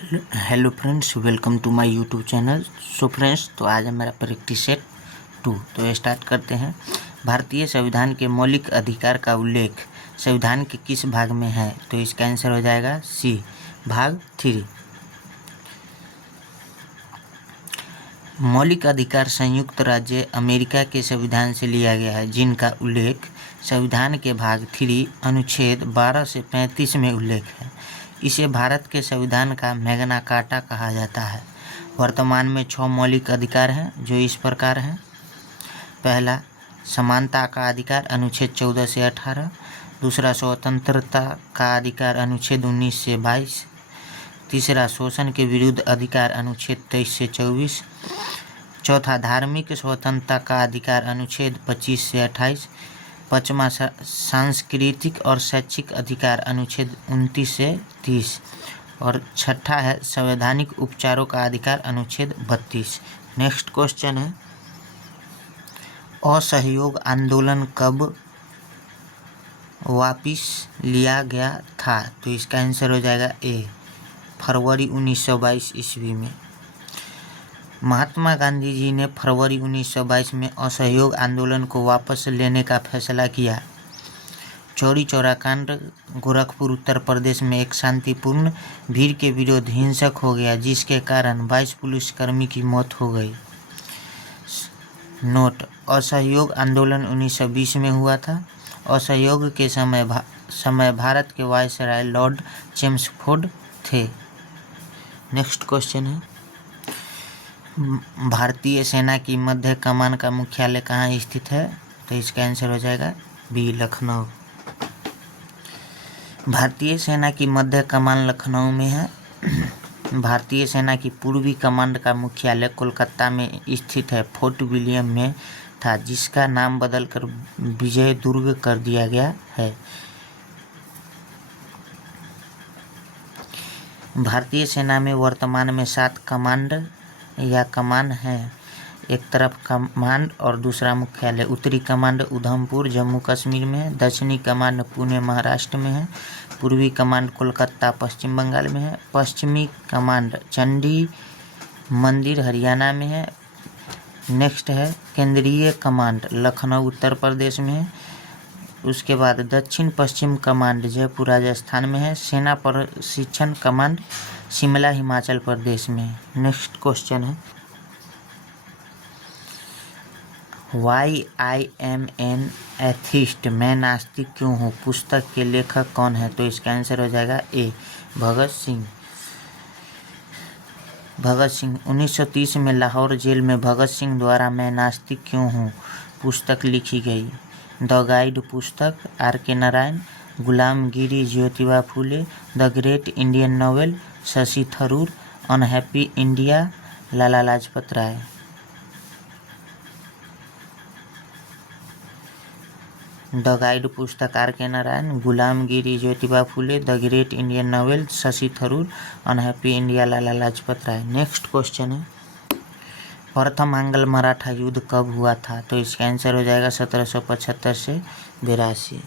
Hello friends, welcome to my YouTube channel. So friends, तो आज है मेरा प्रैक्टिस सेट 2। तो स्टार्ट करते हैं। भारतीय संविधान के मौलिक अधिकार का उल्लेख संविधान के किस भाग में है? तो इसका आंसर हो जाएगा सी, भाग 3। मौलिक अधिकार संयुक्त राज्य अमेरिका के संविधान से लिया गया है, जिनका उल्लेख संविधान के भाग 3 अनुच्छेद 12 से 35 में उल्लेख है। इसे भारत के संविधान का मैग्ना कार्टा कहा जाता है। वर्तमान में 6 मौलिक अधिकार हैं, जो इस प्रकार हैं। पहला, समानता का अधिकार अनुच्छेद 14 से 18। दूसरा, स्वतंत्रता का अधिकार अनुच्छेद 19 से 22। तीसरा, शोषण के विरुद्ध अधिकार अनुच्छेद 23 से 24। चौथा, धार्मिक स्वतंत्रता का अधिकार अनुच्छेद 25 से 28। पाँचवा, सांस्कृतिक और शैक्षिक अधिकार अनुच्छेद 29 से 30। और छठा है संवैधानिक उपचारों का अधिकार अनुच्छेद 32। नेक्स्ट क्वेश्चन है, असहयोग आंदोलन कब वापिस लिया गया था? तो इसका आंसर हो जाएगा ए, फरवरी 1922 ईस्वी में। महात्मा गांधी जी ने फरवरी 1922 में असहयोग आंदोलन को वापस लेने का फैसला किया। चौरी चौरा कांड गोरखपुर उत्तर प्रदेश में एक शांतिपूर्ण भीड़ के विरुद्ध हिंसक हो गया, जिसके कारण 22 पुलिसकर्मी की मौत हो गई। नोट, असहयोग आंदोलन 1920 में हुआ था। असहयोग के समय भारत के वायसराय लॉर्ड चेम्सफोर्ड थे। नेक्स्ट क्वेश्चन है, भारतीय सेना की मध्य कमान का मुख्यालय कहाँ स्थित है? तो इसका आंसर हो जाएगा बी, लखनऊ। भारतीय सेना की मध्य कमान लखनऊ में है। भारतीय सेना की पूर्वी कमांड का मुख्यालय कोलकाता में स्थित है, फोर्ट विलियम में था, जिसका नाम बदलकर विजय दुर्ग कर दिया गया है। भारतीय सेना में वर्तमान में 7 कमांड या कमान है। एक तरफ कमांड और दूसरा मुख्यालय। उत्तरी कमांड उधमपुर जम्मू कश्मीर में है। दक्षिणी कमांड पुणे महाराष्ट्र में है। पूर्वी कमांड कोलकाता पश्चिम बंगाल में है। पश्चिमी कमांड चंडी मंदिर हरियाणा में है। नेक्स्ट है केंद्रीय कमांड लखनऊ उत्तर प्रदेश में है। उसके बाद दक्षिण पश्चिम कमांड जयपुर राजस्थान में है। सेना प्रशिक्षण कमांड शिमला हिमाचल प्रदेश में है। नेक्स्ट क्वेश्चन है, why I am an atheist, मैं नास्तिक क्यों हूँ, पुस्तक के लेखक कौन है? तो इसका आंसर हो जाएगा ए, भगत सिंह। 1930 में लाहौर जेल में भगत सिंह द्वारा मैं नास्तिक क्यों हूँ पुस्तक लिखी गई। द गाइड पुस्तक R K. Narayan, Gulamgiri Jyotiba Phule, the great Indian novel Shashi Tharoor, unhappy India Lala Lajpat Rai. The guide पुस्तक R K. Narayan, Gulamgiri Jyotiba Phule, the great Indian novel Shashi Tharoor, unhappy India Lala Lajpat Rai. Next question है, प्रथम आंग्ल मराठा युद्ध कब हुआ था? तो इसका आंसर हो जाएगा 1775 से 82।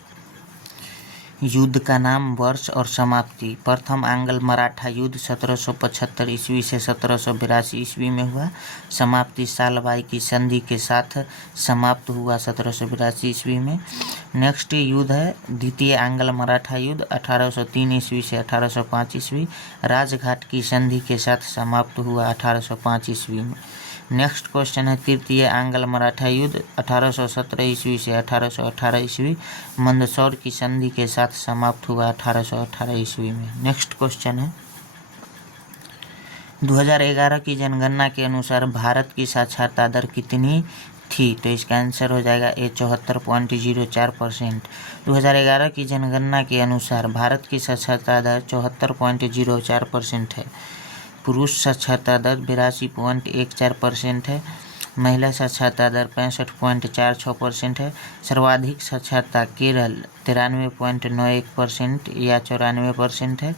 युद्ध का नाम, वर्ष और समाप्ति। प्रथम आंग्ल मराठा युद्ध 1775 ईस्वी से 1782 ईस्वी में हुआ। समाप्ति सालबाई की संधि के साथ समाप्त हुआ 1782 ईस्वी में। नेक्स्ट युद्ध है द्वितीय आंग्ल मराठा युद्ध 1803 ईस्वी से 1805 ईस्वी। राजघाट की संधि के साथ समाप्त हुआ 1805 ईस्वी में। नेक्स्ट क्वेश्चन है, तृतीय आंग्ल मराठा युद्ध 1817 ईस्वी से 1818 ईस्वी। मंदसौर की संधि के साथ समाप्त हुआ 1818 ईस्वी में। नेक्स्ट क्वेश्चन है, 2011 की जनगणना के अनुसार भारत की साक्षरता दर कितनी थी? तो इसका आंसर हो जाएगा ए, 74.04%। 2011 की जनगणना के अनुसार भारत की साक्षरता दर 74.04% है। पुरुष साक्षरता दर 82.14% है। महिला साक्षरता दर 65.46% है। सर्वाधिक साक्षरता केरल 93.91% या 94% है।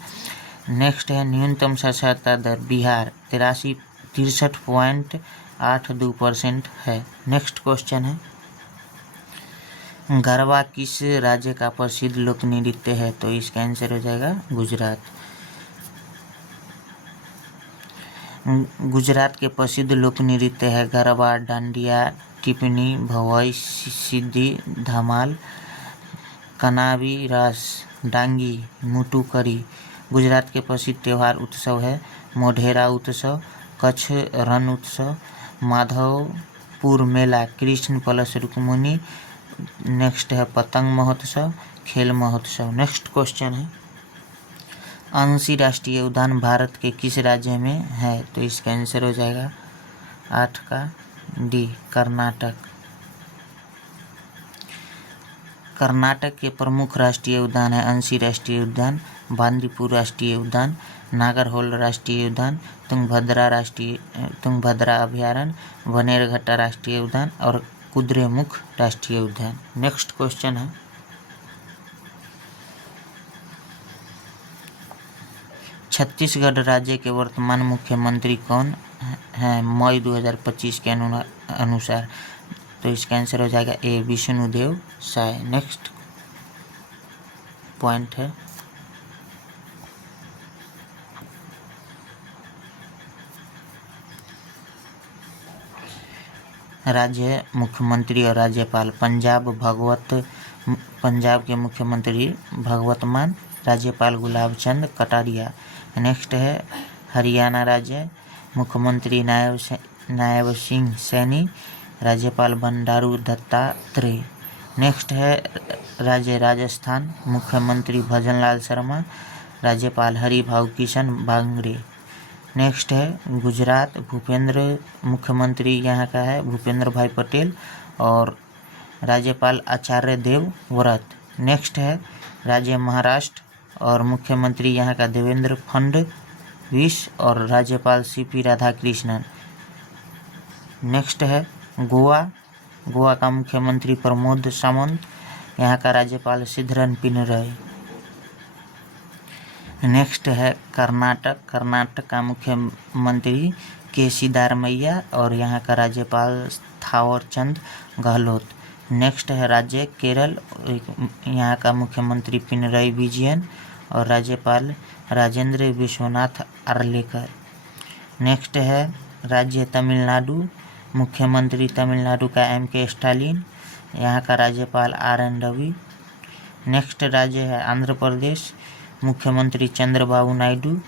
नेक्स्ट है न्यूनतम साक्षरता दर बिहार 63.82% है। नेक्स्ट क्वेश्चन है, गरबा किस राज्य का प्रसिद्ध लोक नृत्य है? तो इसका आंसर हो जाएगा गुजरात। गुजरात के प्रसिद्ध लोक नृत्य है गरबा, डांडिया, टिप्पणी, भवई, सिद्धि, धमाल, कनावी रस, डांगी, मुटुकरी। गुजरात के प्रसिद्ध त्यौहार उत्सव है मोढेरा उत्सव, कच्छ रण उत्सव, माधवपुर मेला, कृष्ण प्लस रुक्मिणी। नेक्स्ट है पतंग महोत्सव, खेल महोत्सव। नेक्स्ट क्वेश्चन है अंशी राष्ट्रीय उद्यान भारत के किस राज्य में है? तो इसका आंसर हो जाएगा 8 का डी, कर्नाटक। कर्नाटक के प्रमुख राष्ट्रीय उद्यान है अंशी राष्ट्रीय उद्यान, बांदीपुर राष्ट्रीय उद्यान, नागरहोल राष्ट्रीय उद्यान, तुंगभद्रा अभयारण्य, बनेरघट्टा राष्ट्रीय उद्यान और कुद्रेमुख राष्ट्रीय उद्यान। नेक्स्ट क्वेश्चन है छत्तीसगढ़ राज्य के वर्तमान मुख्यमंत्री कौन हैं मई 2025 के अनुसार? तो इसका आंसर हो जाएगा ए, विष्णुदेव साय। नेक्स्ट पॉइंट है राज्य मुख्यमंत्री और राज्यपाल। पंजाब के मुख्यमंत्री भगवत मान, राज्यपाल गुलाब चंद कटारिया। नेक्स्ट है हरियाणा राज्य, मुख्यमंत्री नायब सिंह सैनी, राज्यपाल बंडारू दत्तात्रेय। नेक्स्ट है राज्य राजस्थान, मुख्यमंत्री भजनलाल शर्मा, राज्यपाल हरिभाऊ किशन बांगरे। नेक्स्ट है गुजरात, मुख्यमंत्री यहाँ का है भूपेंद्र भाई पटेल और राज्यपाल आचार्य देवव्रत। नेक्स्ट है राज्य महाराष्ट्र और मुख्यमंत्री यहाँ का देवेंद्र फडणवीस और राज्यपाल सीपी राधाकृष्णन। नेक्स्ट है गोवा का मुख्यमंत्री प्रमोद सावंत, यहाँ का राज्यपाल श्रीधरन पिनरई। नेक्स्ट है कर्नाटक का मुख्यमंत्री के सिद्धारमैया और यहाँ का राज्यपाल थावरचंद गहलोत। नेक्स्ट है राज्य केरल, यहाँ का मुख्यमंत्री पिनरई विजयन और राज्यपाल राजेंद्र विश्वनाथ आर्लेकर। नेक्स्ट है राज्य तमिलनाडु, मुख्यमंत्री तमिलनाडु का M.K. स्टालिन, यहाँ का राज्यपाल R.N. रवि। नेक्स्ट राज्य है आंध्र प्रदेश, मुख्यमंत्री चंद्रबाबू नायडू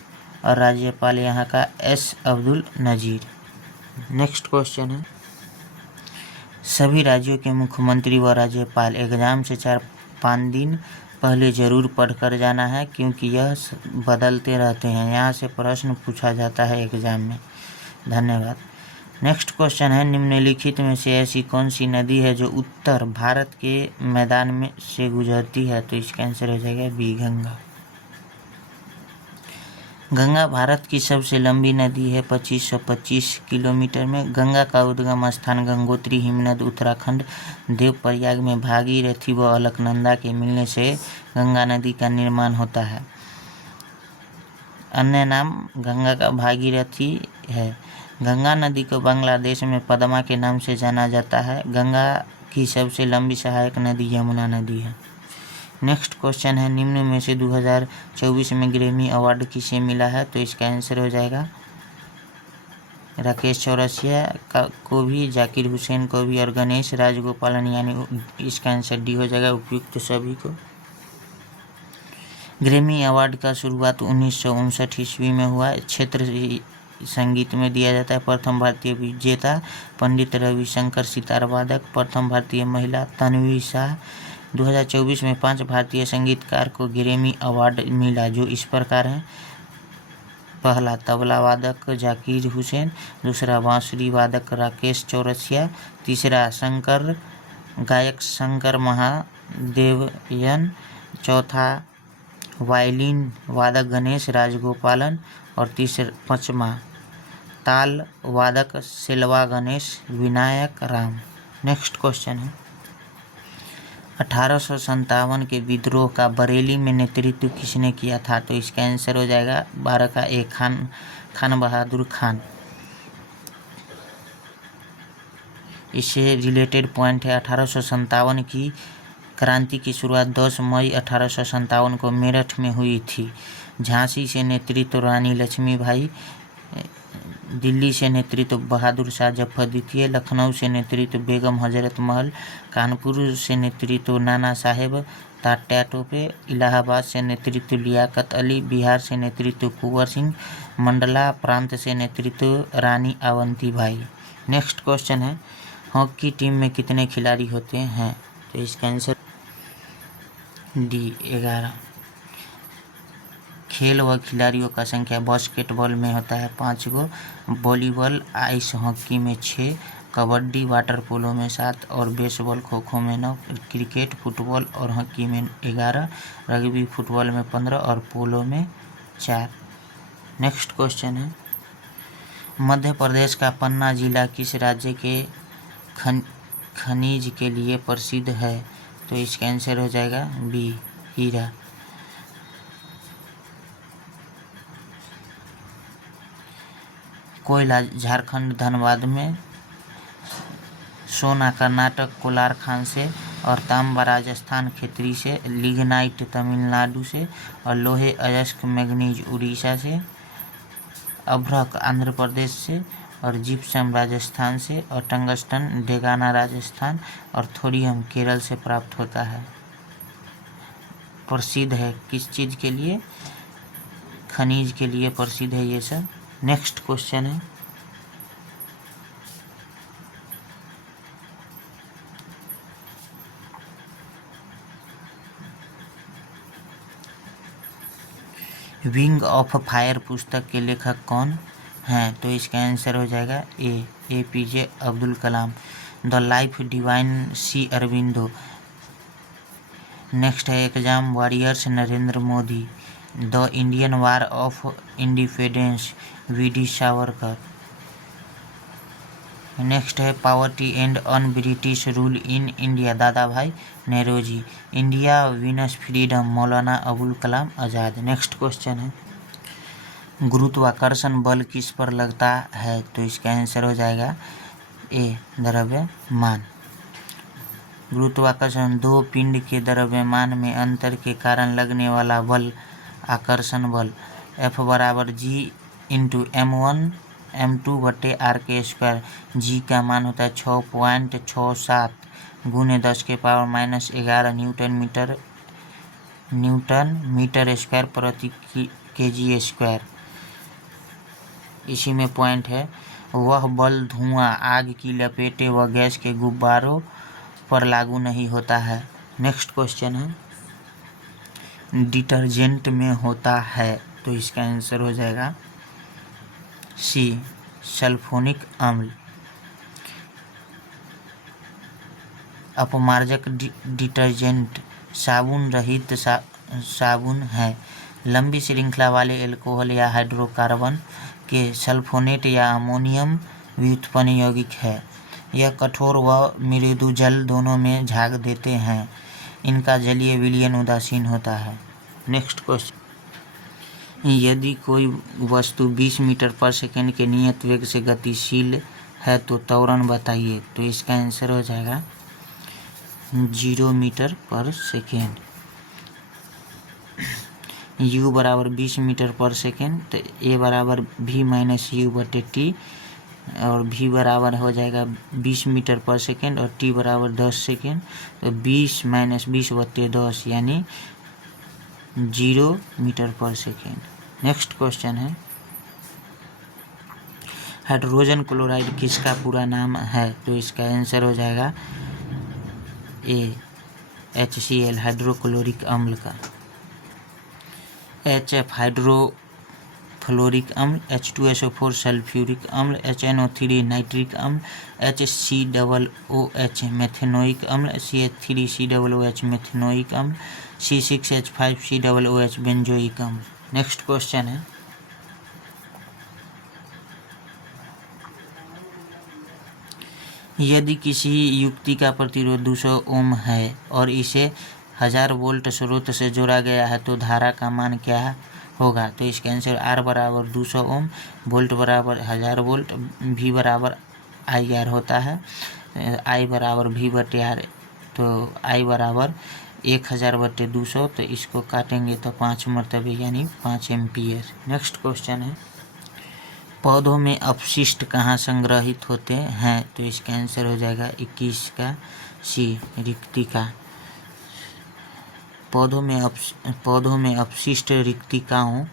और राज्यपाल यहाँ का S. Abdul Nazeer. Next question है सभी राज्यों के मुख्यमंत्री व राज्यपाल एग्जाम से 4-5 दिन पहले जरूर पढ़कर जाना है क्योंकि यह बदलते रहते हैं। यहाँ से प्रश्न पूछा जाता है एग्जाम में। धन्यवाद। नेक्स्ट क्वेश्चन है निम्नलिखित में से ऐसी कौन सी नदी है जो उत्तर भारत के मैदान में से गुजरती है? तो इसका आंसर हो जाएगा बी, गंगा। गंगा भारत की सबसे लंबी नदी है 2525 किलोमीटर में। गंगा का उद्गम स्थान गंगोत्री हिमनद उत्तराखंड देवप्रयाग में भागीरथी व अलकनंदा के मिलने से गंगा नदी का निर्माण होता है। अन्य नाम गंगा का भागीरथी है। गंगा नदी को बांग्लादेश में पद्मा के नाम से जाना जाता है। गंगा की सबसे लंबी सहायक नदी यमुना नदी है। नेक्स्ट क्वेश्चन है निम्न में से 2024 में ग्रैमी अवार्ड किसे मिला है? तो इसका आंसर हो जाएगा राकेश चौरसिया को भी, जाकिर हुसैन को भी और गणेश राजगोपालन, यानी इसका आंसर डी हो जाएगा उपयुक्त सभी को। ग्रैमी अवार्ड का शुरुआत 1959 ईस्वी में हुआ। क्षेत्र संगीत में दिया जाता है। प्रथम भारतीय विजेता पंडित रविशंकर सितार वादक। प्रथम भारतीय महिला तन्वी शाह। 2024 में 5 भारतीय संगीतकार को ग्रैमी अवार्ड मिला जो इस प्रकार हैं। पहला तबला वादक जाकिर हुसैन, दूसरा बांसुरी वादक राकेश चौरसिया, तीसरा गायक शंकर महादेवयन, चौथा वायलिन वादक गणेश राजगोपालन और पांचवा ताल वादक सेल्वा गणेश विनायक राम। नेक्स्ट क्वेश्चन है 1857 के विद्रोह का बरेली में नेतृत्व किसने किया था? तो इसका आंसर हो जाएगा 12 का ए, खान बहादुर खान। इससे रिलेटेड पॉइंट है 1857 की क्रांति की शुरुआत 10 मई 1857 को मेरठ में हुई थी। झांसी से नेतृत्व रानी लक्ष्मीबाई दिल्ली से नेतृत्व बहादुर शाह जफर द्वितीय, लखनऊ से नेतृत्व बेगम हजरत महल, कानपुर से नेतृत्व नाना साहेब तात्या टोपे, इलाहाबाद से नेतृत्व लियाकत अली, बिहार से नेतृत्व कुंवर सिंह, मंडला प्रांत से नेतृत्व रानी अवंतीबाई। नेक्स्ट क्वेश्चन है, हॉकी टीम में कितने खिलाड़ी होते हैं? तो इसका आंसर डी 11। खेल व खिलाड़ियों का संख्या बास्केटबॉल में होता है 5 गो, वॉलीबॉल आइस हॉकी में 6, कबड्डी वाटर पोलो में 7 और बेसबॉल खो खो में 9, क्रिकेट फुटबॉल और हॉकी में 11, रग्बी फुटबॉल में 15 और पोलो में 4। नेक्स्ट क्वेश्चन है, मध्य प्रदेश का पन्ना जिला किस राज्य के खनिज के लिए प्रसिद्ध है? तो इसका आंसर हो जाएगा बी हीरा। कोयला झारखंड धनबाद में, सोना कर्नाटक कोलार खान से और तांबा राजस्थान खेतरी से, लिग्नाइट तमिलनाडु से और लोहे अयस्क मैग्नीज उड़ीसा से, अभ्रक आंध्र प्रदेश से और जिप्सम राजस्थान से और टंगस्टन डेगाना राजस्थान और थोरियम केरल से प्राप्त होता है। प्रसिद्ध है किस चीज़ के लिए? खनिज के लिए प्रसिद्ध है ये सब। नेक्स्ट क्वेश्चन है, विंग ऑफ फायर पुस्तक के लेखक कौन हैं? तो इसका आंसर हो जाएगा APJ Abdul Kalam. The life divine Sri Aurobindo. Next है, exam warriors Narendra Modi. The Indian war of independence VD Savarkar. Next है, poverty and un British rule in India Dadabhai Naoroji. India wins freedom Maulana Abul Kalam Azad. Next question है, गुरुत्वाकर्षण बल किस पर लगता है? तो इसका आंसर हो जाएगा ए द्रव्यमान। गुरुत्वाकर्षण दो पिंड के द्रव्यमान में अंतर के कारण लगने वाला बल आकर्षण बल F बराबर G × M1 M2 बटे R के स्क्वायर। G का मान होता है 6.67 × 10⁻⁻11 न्यूटन मीटर स्क्वायर प्रति kg स्क्वायर। इसी में पॉइंट है, वह बल धुआं, आग की लपेटें व गैस के गुब्बारों पर लागू नहीं होता है। नेक्स्ट क्वेश्चन है, डिटर्जेंट में होता है? तो इसका आंसर हो जाएगा C सल्फोनिक अम्ल। अपमार्जक डिटर्जेंट साबुन रहित साबुन है। लंबी श्रृंखला वाले एल्कोहल या हाइड्रोकार्बन के सल्फोनेट या अमोनियम व्युत्पन्न यौगिक है। यह कठोर व मृदु जल दोनों में झाग देते हैं। इनका जलीय विलयन उदासीन होता है। नेक्स्ट क्वेश्चन, यदि कोई वस्तु 20 मीटर पर सेकेंड के नियत वेग से गतिशील है तो त्वरण बताइए। तो इसका आंसर हो जाएगा 0 मीटर पर सेकेंड। U बराबर 20 मीटर पर सेकेंड, तो A बराबर V - U बटे T और V बराबर हो जाएगा 20 मीटर पर सेकेंड और T बराबर 10 सेकेंड। तो 20 - 20 बटे 10 यानी 0 मीटर पर सेकेंड। नेक्स्ट क्वेश्चन है, हाइड्रोजन क्लोराइड किसका पूरा नाम है? तो इसका आंसर हो जाएगा HCl हाइड्रोक्लोरिक अम्ल का। HF हाइड्रोफ्लोरिक अम्ल, H2SO4 सल्फ्यूरिक अम्ल, HNO3 नाइट्रिक अम्ल, HCOOH मेथेनोइक अम्ल, CH3COOH मेथेनोइक अम्ल, C6H5COOH बेंजोइक अम्ल। नेक्स्ट क्वेश्चन है, यदि किसी युक्ति का प्रतिरोध 200 ओम है और इसे 1000 वोल्ट स्रोत से जोड़ा गया है तो धारा का मान क्या होगा? तो इसका आंसर R बराबर 200 ओम, वोल्ट बराबर 1000 वोल्ट, V बराबर IR होता है, I बराबर V बटे R, तो I बराबर 1000 बटे 200, तो इसको काटेंगे तो 5 मरतबे यानी 5 एम्पियर। नेक्स्ट क्वेश्चन है, पौधों में अपशिष्ट कहाँ संग्रहित होते हैं? तो इसका आंसर हो जाएगा 21 का सी, रिक्तिका। पौधों में अपशिष्ट रिक्तिकाओं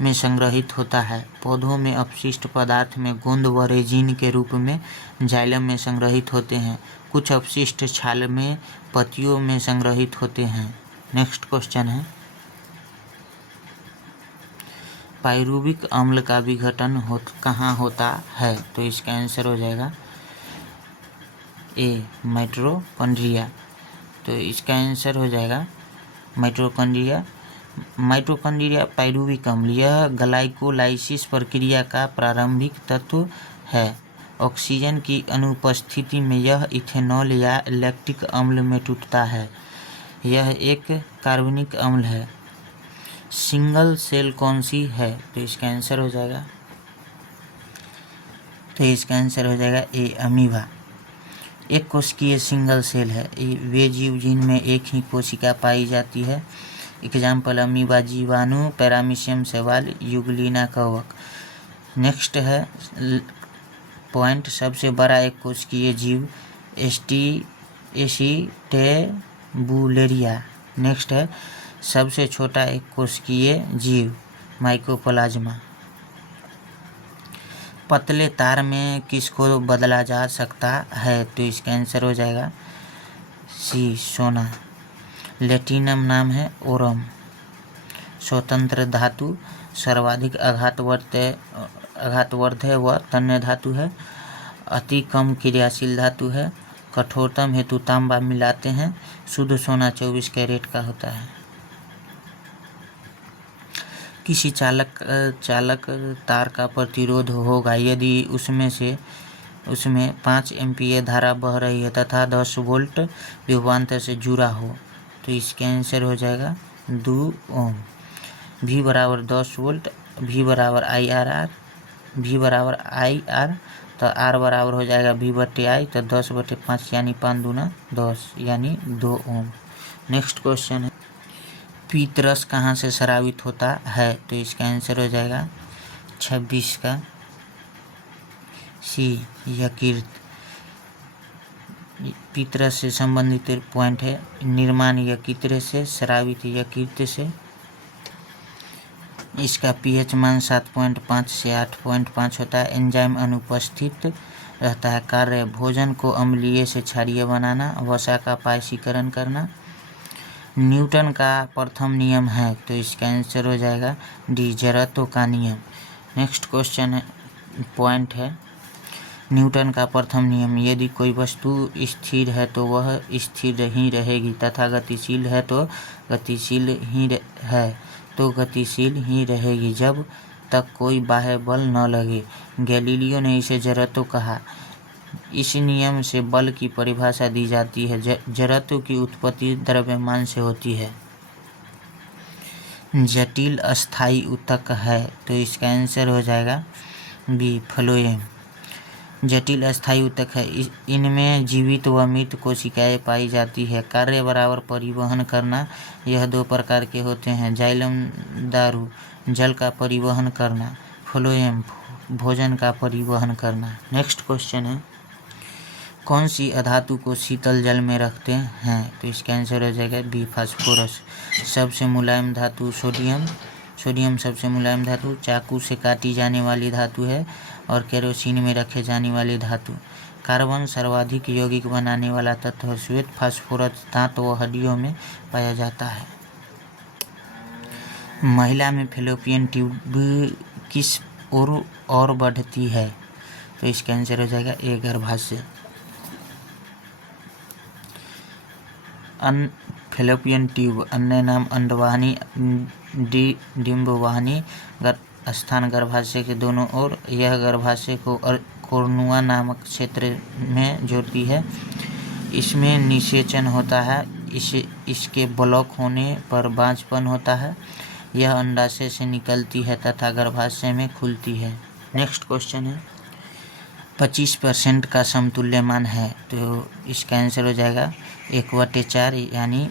में संग्रहित होता है। पौधों में अपशिष्ट पदार्थ में गोंद व रेजिन के रूप में जाइलम में संग्रहित होते हैं। कुछ अपशिष्ट छाल में पत्तियों में संग्रहित होते हैं। नेक्स्ट क्वेश्चन है, पाइरुविक अम्ल का विघटन कहाँ होता है? तो इसका आंसर हो जाएगा ए, माइटोकॉन्ड्रिया। तो इसका आंसर हो जाएगा माइटोकॉन्ड्रिया। माइटोकॉन्ड्रिया पाइरुविक अम्ल, यह ग्लाइकोलाइसिस प्रक्रिया का प्रारंभिक तत्व है। ऑक्सीजन की अनुपस्थिति में यह इथेनॉल या लैक्टिक अम्ल में टूटता है। यह एक कार्बनिक अम्ल है। सिंगल सेल कौन सी है? तो इसका आंसर हो जाएगा ए, अमीबा। एक कोशिकीय सिंगल सेल है। वे जीव जिनमें एक ही कोशिका पाई जाती है। एग्जाम्पल अमीबा, जीवाणु, पैरामीशियम शैवाल, यूग्लिना कवक। नेक्स्ट है पॉइंट, सबसे बड़ा एक कोशिकीय जीव एसिटेबुलेरिया। नेक्स्ट है सबसे छोटा एक कोशिकीय जीव माइकोप्लाज्मा। पतले तार में किसको बदला जा सकता है? तो इसका आंसर हो जाएगा सी, सोना। लेटिनम नाम है ओरम। स्वतंत्र धातु सर्वाधिक आघातवर्धक व तन्य धातु है। अति कम क्रियाशील धातु है। कठोरतम हेतु तांबा मिलाते हैं। शुद्ध सोना 24 कैरेट का होता है। किसी चालक तार का प्रतिरोध होगा यदि उसमें 5 एम्पीयर धारा बह रही है तथा 10 वोल्ट विभवांतर से जुड़ा हो। तो इसका आंसर हो जाएगा 2 ओम। V बराबर 10 वोल्ट, V बराबर IR, तो R बराबर हो जाएगा V/I, तो 10/5 यानी 5 दूना 10 यानी 2 ओम। नेक्स्ट क्वेश्चन है, पीतरस कहाँ से स्रावित होता है? तो इसका आंसर हो जाएगा 26 का सी, यकृत। पीतरस से संबंधित पॉइंट है, निर्माण यकृत से, स्रावित यकृत से। इसका pH मान 7.5 से 8.5 होता है। एंजाइम अनुपस्थित रहता है। कार्य भोजन को अम्लीय से क्षारीय बनाना, वसा का पायसीकरण करना। न्यूटन का प्रथम नियम है, तो इसका आंसर हो जाएगा डी, जड़त्व का नियम। नेक्स्ट क्वेश्चन है, पॉइंट है, न्यूटन का प्रथम नियम, यदि कोई वस्तु स्थिर है तो वह स्थिर ही रहेगी तथा गतिशील है तो गतिशील ही रहेगी जब तक कोई बाह्य बल न लगे। गैलीलियो ने इसे जड़त्व कहा। इस नियम से बल की परिभाषा दी जाती है। जड़त्व की उत्पत्ति द्रव्यमान से होती है। जटिल अस्थायी ऊतक है, तो इसका आंसर हो जाएगा बी, फ्लोएम। जटिल अस्थायी ऊतक है, इनमें जीवित व मृत कोशिकाएं पाई जाती है। कार्य बराबर परिवहन करना, यह 2 प्रकार के होते हैं। जाइलम दारू, जल का परिवहन करना। फ्लोएम, भोजन का परिवहन करना। नेक्स्ट क्वेश्चन है, कौन सी अधातु को शीतल जल में रखते हैं? तो इसका आंसर हो जाएगा बी, फास्फोरस। सबसे मुलायम धातु सोडियम सबसे मुलायम धातु, चाकू से काटी जाने वाली धातु है और केरोसिन में रखे जाने वाली धातु। कार्बन सर्वाधिक यौगिक बनाने वाला तत्व, श्वेत फास्फोरस दांत व हड्डियों में पाया जाता है। महिला में फैलोपियन ट्यूब किस ओर बढ़ती है? तो इसका आंसर हो जाएगा ए, गर्भाशय। फैलोपियन ट्यूब, अन्य नाम अंडवाहिनी, डिंबवाहिनी स्थान गर्भाशय के दोनों ओर। यह गर्भाशय को कोर्नुआ नामक क्षेत्र में जोड़ती है। इसमें निषेचन होता है। इसके ब्लॉक होने पर बांझपन होता है। यह अंडाशय से निकलती है तथा गर्भाशय में खुलती है। नेक्स्ट क्वेश्चन है, 25% का समतुल्य मान है, तो इसका आंसर हो जाएगा 1/4 यानी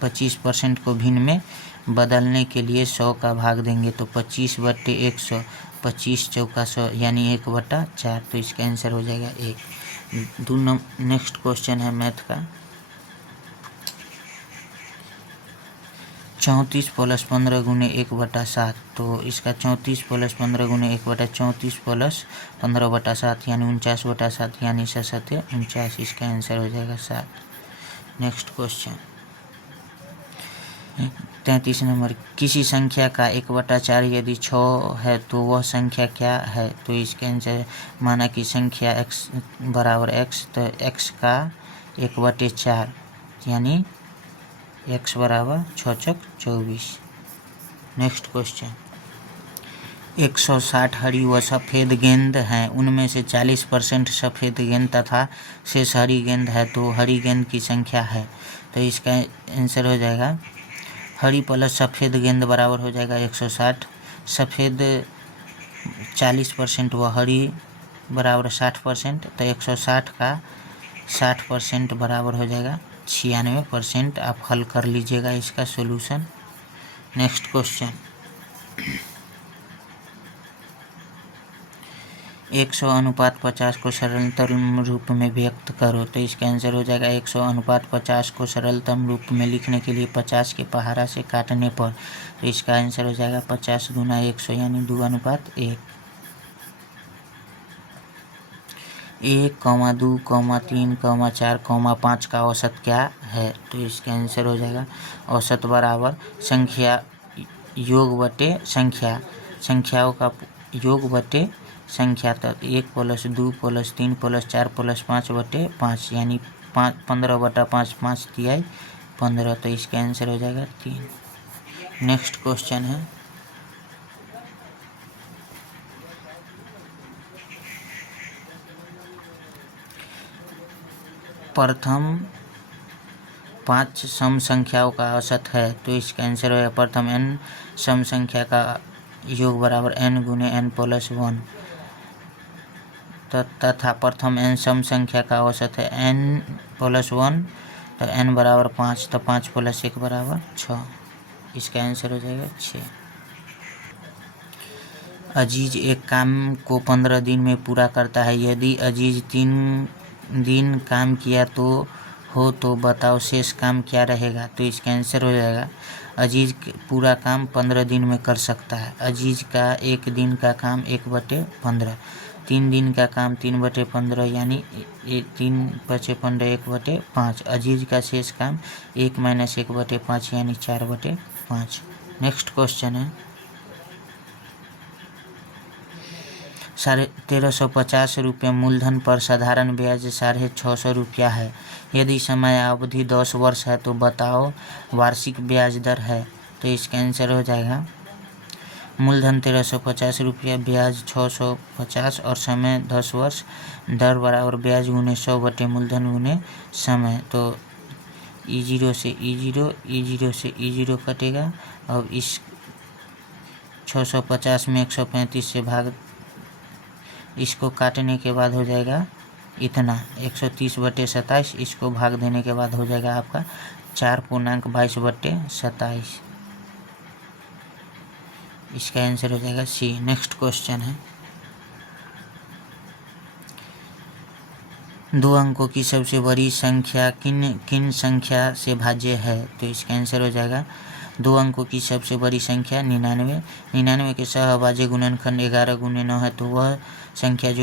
25% को भिन्न में बदलने के लिए 100 का भाग देंगे तो 25/100, 25 चौका 100 यानी 1/4, तो इसका आंसर हो जाएगा 1। नेक्स्ट क्वेश्चन है मैथ का। 34 + 15 × 1/7, तो इसका 34 + 15 × 1/34 + 15/7 यानी 49/7 यानी 49, इसका आंसर हो जाएगा 7। नेक्स्ट क्वेश्चन 33 नंबर, किसी संख्या का 1/4 यदि 6 है तो वह संख्या क्या है? तो इसका आंसर, माना कि संख्या x बराबर x, तो x का 1/4 यानी x बराबर 6 × 24। नेक्स्ट क्वेश्चन 160 हरी व सफ़ेद गेंद हैं, उनमें से 40% सफ़ेद गेंद तथा शेष हरी गेंद है, तो हरी गेंद की संख्या है। तो इसका आंसर हो जाएगा हरी प्लस सफ़ेद गेंद बराबर हो जाएगा 160, सफ़ेद 40% व हरी बराबर 60%, तो 160 का 60% बराबर हो जाएगा 96%। आप हल कर लीजिएगा इसका सॉल्यूशन। नेक्स्ट क्वेश्चन 100:50 को सरलतम रूप में व्यक्त करो, तो इसका आंसर हो जाएगा 100:50 को सरलतम रूप में लिखने के लिए 50 के पहाड़ा से काटने पर, तो इसका आंसर हो जाएगा 50 × 100 यानी 2:1। 1, 2, 3, 4, 5 का औसत क्या है? तो इसका आंसर हो जाएगा औसत बराबर संख्या योग बटे संख्या, संख्याओं का योग बटे संख्या, तो 1 + 2 + 3 + 4 + 5/5 यानी 15/5, 5 तिहाई 15, तो इसका आंसर हो जाएगा 3। नेक्स्ट क्वेश्चन है प्रथम 5 सम संख्याओं का औसत है, तो इसका आंसर होगा प्रथम n सम संख्या का योग बराबर n × n + 1, तथा प्रथम n सम संख्या का औसत है n + 1, तो n बराबर 5, तो 5 + 1 बराबर 6, इसका आंसर हो जाएगा 6। अजीज एक काम को 15 दिन में पूरा करता है, यदि अजीज 3 दिन काम किया तो बताओ शेष काम क्या रहेगा? तो इसका आंसर हो जाएगा अजीज पूरा काम 15 दिन में कर सकता है। अजीज का 1 दिन का काम 1/15, 3 दिन का काम 3/15 यानी 3 × 15 1/5, अजीज का शेष काम 1 - 1/5 यानी 4/5। नेक्स्ट क्वेश्चन है 1350 रुपये मूलधन पर साधारण ब्याज 650 रुपया है, यदि समय अवधि 10 वर्ष है तो बताओ वार्षिक ब्याज दर है। तो इसका आंसर हो जाएगा मूलधन 1350 रुपया, ब्याज 650 और समय 10 वर्ष, दर बराबर ब्याज गुने 100 मूलधन गुने समय, तो E0 से E0, E0 से E0 कटेगा। अब इस 650 में 135 से भाग, इसको काटने के बाद हो जाएगा इतना 130/27, इसको भाग देने के बाद हो जाएगा आपका 4.22/27, इसका आंसर हो जाएगा सी। नेक्स्ट क्वेश्चन है 2 अंकों की सबसे बड़ी संख्या किन संख्या से भाज्य है? तो इसका आंसर हो जाएगा 2 अंकों की सबसे बड़ी संख्या 99, 99 के सहभाज्य गुणनखंड 11 × 9 है, तो वह संख्या जो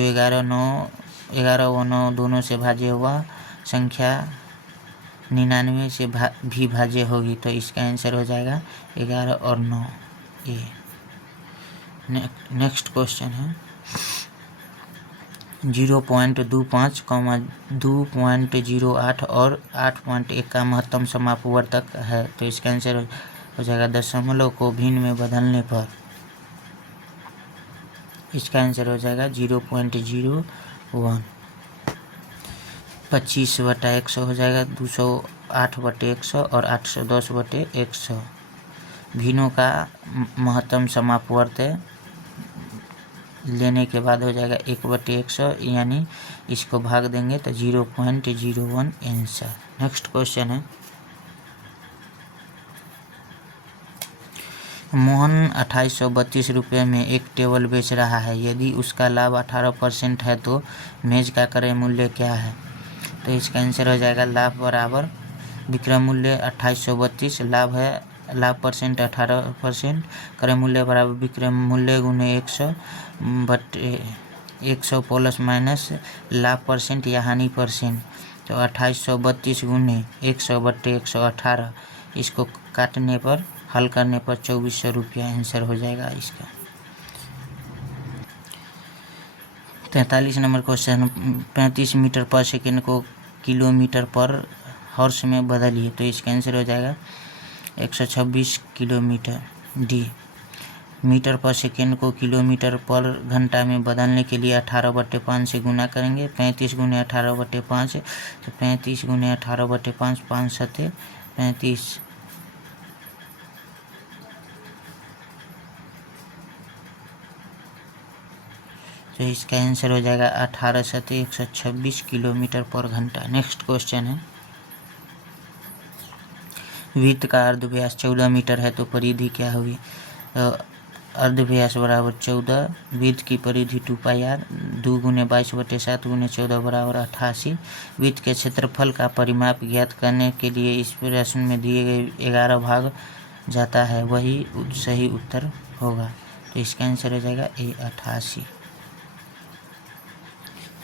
11 व 9 दोनों से भाज्य हुआ संख्या 99 से भी भाज्य होगी, तो इसका आंसर हो जाएगा 11 और 9 ए। नेक्स्ट क्वेश्चन है 0.25, 2.08 और 8.1 का महत्तम समापवर्तक है, तो इसका आंसर हो जाएगा दशमलव को भिन्न में बदलने पर, इसका आंसर हो जाएगा 0.01। 25/100 हो जाएगा 208/100 और 810/100। भिन्नों का महत्तम समापवर्तक लेने के बाद हो जाएगा 1/100 यानी इसको भाग देंगे तो 0.01 आंसर। नेक्स्ट क्वेश्चन है मोहन 2832 रुपये में एक टेबल बेच रहा है। यदि उसका लाभ 18% है तो मेज का क्रय मूल्य क्या है? तो इसका आंसर हो जाएगा लाभ बराबर विक्रय मूल्य 2832, लाभ परसेंट 18%, क्रय मूल्य बराबर विक्रय मूल्य गुने 100 बटे 100 प्लस माइनस लाभ परसेंट या हानि परसेंट। तो 2832 गुने 100 बटे 118, इसको काटने पर हल करने पर 2400 रुपया आंसर हो जाएगा इसका। 43 नंबर क्वेश्चन, 35 मीटर पर सेकेंड को किलोमीटर पर हॉर्स में बदलिए। तो इसका आंसर हो जाएगा 126 किलोमीटर। डी, मीटर पर सेकेंड को किलोमीटर पर घंटा में बदलने के लिए 18/5 से गुना करेंगे। 35 गुने 18/5, तो 35 गुने 18/5, 5 सत्ते 35, तो इसका आंसर हो जाएगा 18 सत्ते 126 किलोमीटर पर घंटा। नेक्स्ट क्वेश्चन है, वृत्त का अर्धव्यास 14 मीटर है तो परिधि क्या हुई? अर्धव्यास बराबर 14, वृत्त की परिधि 2πr, 2 गुने 22/7 गुने 14 बराबर 88। वृत्त के क्षेत्रफल का परिमाप ज्ञात करने के लिए इस प्रश्न में दिए गए 11 भाग जाता है, वही सही उत्तर होगा। तो इसका आंसर हो जाएगा ए 88।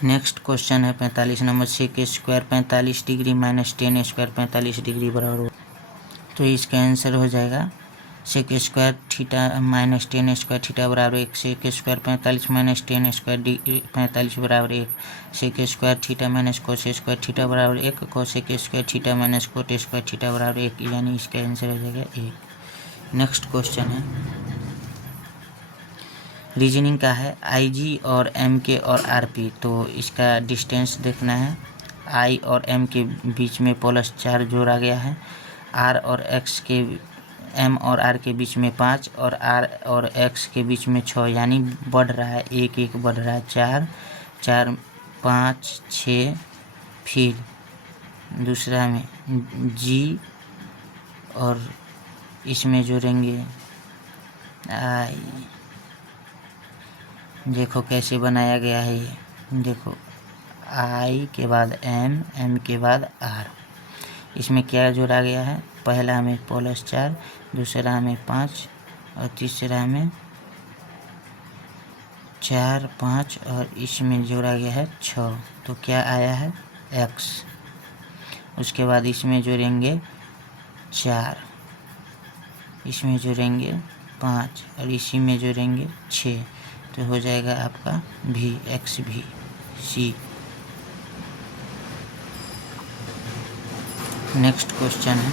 नेक्स्ट क्वेश्चन है 45 number, sec square 45 degree minus 10 square 45 degree बराबर। तो इसका आंसर हो जाएगा sec square theta minus 10 square theta बराबर 1, सेक स्क्वायर 45 माइनस 10 स्क्वायर 45 बराबर 1, sec square theta minus cos square theta बराबर 1, cosec square theta minus cot square theta बराबर 1, यानी इसका आंसर हो जाएगा 1। नेक्स्ट क्वेश्चन है, रीजनिंग का है, IG और MK और RP। तो इसका डिस्टेंस देखना है। I और M के बीच में +4 जोड़ा गया है, R और X के M और R के बीच में 5 और R और X के बीच में 6, यानी बढ़ रहा है, 1 1 बढ़ रहा है, 4 4 5 6। फिर दूसरा में G और इसमें जोड़ेंगे I। देखो कैसे बनाया गया है ये, देखो I के बाद M, M के बाद R, इसमें क्या जोड़ा गया है? पहला में +4, दूसरा में 5 और तीसरा में 4 5 और इसमें जोड़ा गया है 6। तो क्या आया है? X। उसके बाद इसमें जोड़ेंगे 4, इसमें जोड़ेंगे 5 और इसी में जोड़ेंगे 6, तो हो जाएगा आपका भी X भी C। नेक्स्ट क्वेश्चन है,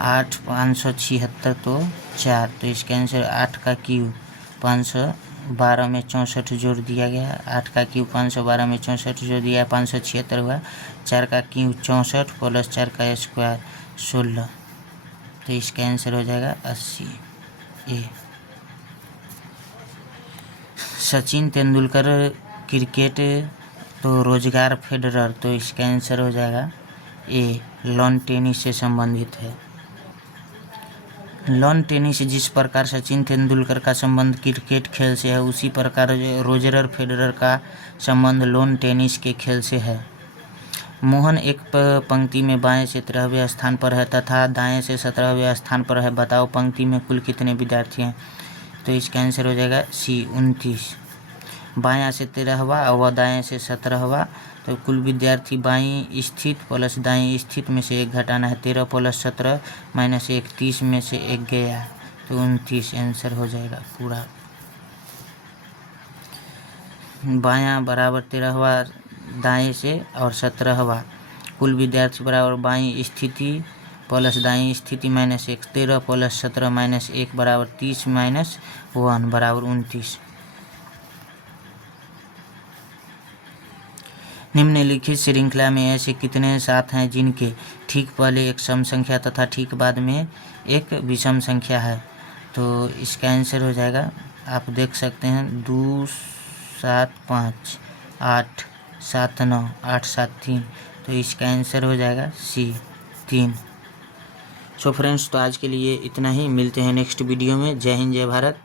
8 576 तो 4, तो इसका आंसर 8 का क्यूब 512 में 64 जोड़ दिया गया, 8 का क्यूब 512 में 64 जोड़ दिया 576 हुआ, 4 का क्यूब 64 प्लस 4 का स्क्वायर 16, तो इसका आंसर हो जाएगा 80 ए। सचिन तेंदुलकर क्रिकेट तो रोजगार फेडरर, तो इसका आंसर हो जाएगा ए, लॉन टेनिस से संबंधित है। लॉन टेनिस जिस प्रकार सचिन तेंदुलकर का संबंध क्रिकेट खेल से है, उसी प्रकार रोजर फेडरर का संबंध लॉन टेनिस के खेल से है। मोहन एक पंक्ति में बाएं से 13वें स्थान पर है तथा दाएं से 17वें स्थान पर है, बताओ पंक्ति में कुल कितने विद्यार्थी हैं? तो इसका आंसर हो जाएगा C 29। बायां से 13वां और दाएं से 17वां, तो कुल विद्यार्थी बाईं स्थित प्लस दाईं स्थित में से 1 घटाना है, 13 + 17 - 1, 30 में से 1 गया, तो 29 आंसर हो जाएगा पूरा। बायां बराबर 13वां दाएं से और 17वां, कुल विद्यार्थी बराबर बाईं स्थिति प्लस दाईं स्थिति -1, 13 + 17 - 1 बराबर 30 - 1 बराबर 29। निम्नलिखित श्रृंखला में ऐसे कितने साथ हैं जिनके ठीक पहले एक सम संख्या तथा ठीक बाद में एक विषम संख्या है? तो इसका आंसर हो जाएगा, आप देख सकते हैं 2 7 5 8 7 9 8 7 3, तो इसका आंसर हो जाएगा C 3। सो फ्रेंड्स, तो आज के लिए इतना ही। मिलते हैं नेक्स्ट वीडियो में। जय हिंद, जय भारत।